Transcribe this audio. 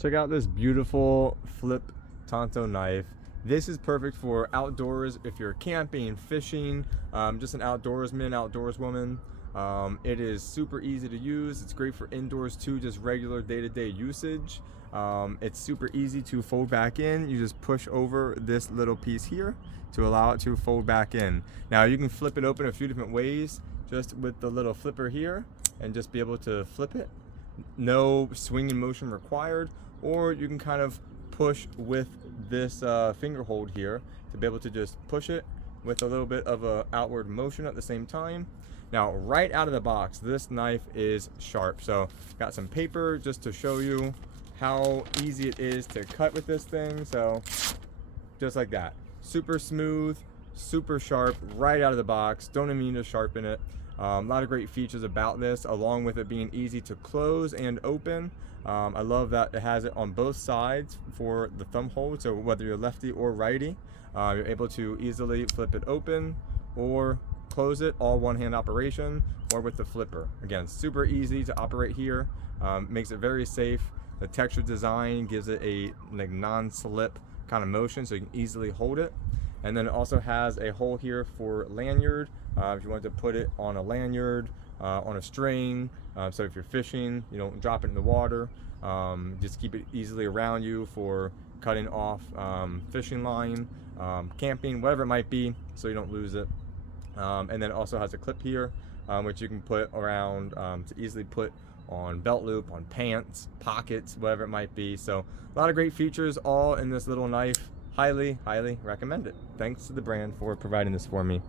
Check out this beautiful flip Tanto knife. This is perfect for outdoors if you're camping, fishing, just an outdoorsman, outdoorswoman. It is super easy to use. It's great for indoors too, just regular day-to-day usage. It's super easy to fold back in. You just push over this little piece here to allow it to fold back in. Now you can flip it open a few different ways, just with the little flipper here, and just be able to flip it. No swinging motion required, or you can kind of push with this finger hold here to be able to just push it with a little bit of a outward motion at the same time. Now, right out of the box, this knife is sharp. So got some paper just to show you how easy it is to cut with this thing. So just like that, super smooth, super sharp right out of the box. Don't even need to sharpen it. A lot of great features about this, along with it being easy to close and open. I love that it has it on both sides for the thumb hold, so whether you're lefty or righty, you're able to easily flip it open or close it, all one-hand operation, or with the flipper. Again, super easy to operate here, makes it very safe. The texture design gives it a like non-slip kind of motion, so you can easily hold it. And then it also has a hole here for lanyard, if you want to put it on a lanyard, on a string, so if you're fishing, you don't drop it in the water, just keep it easily around you for cutting off fishing line, camping, whatever it might be, so you don't lose it. And then it also has a clip here, which you can put around to easily put on belt loop, on pants, pockets, whatever it might be. So a lot of great features all in this little knife. Highly recommend it. Thanks to the brand for providing this for me.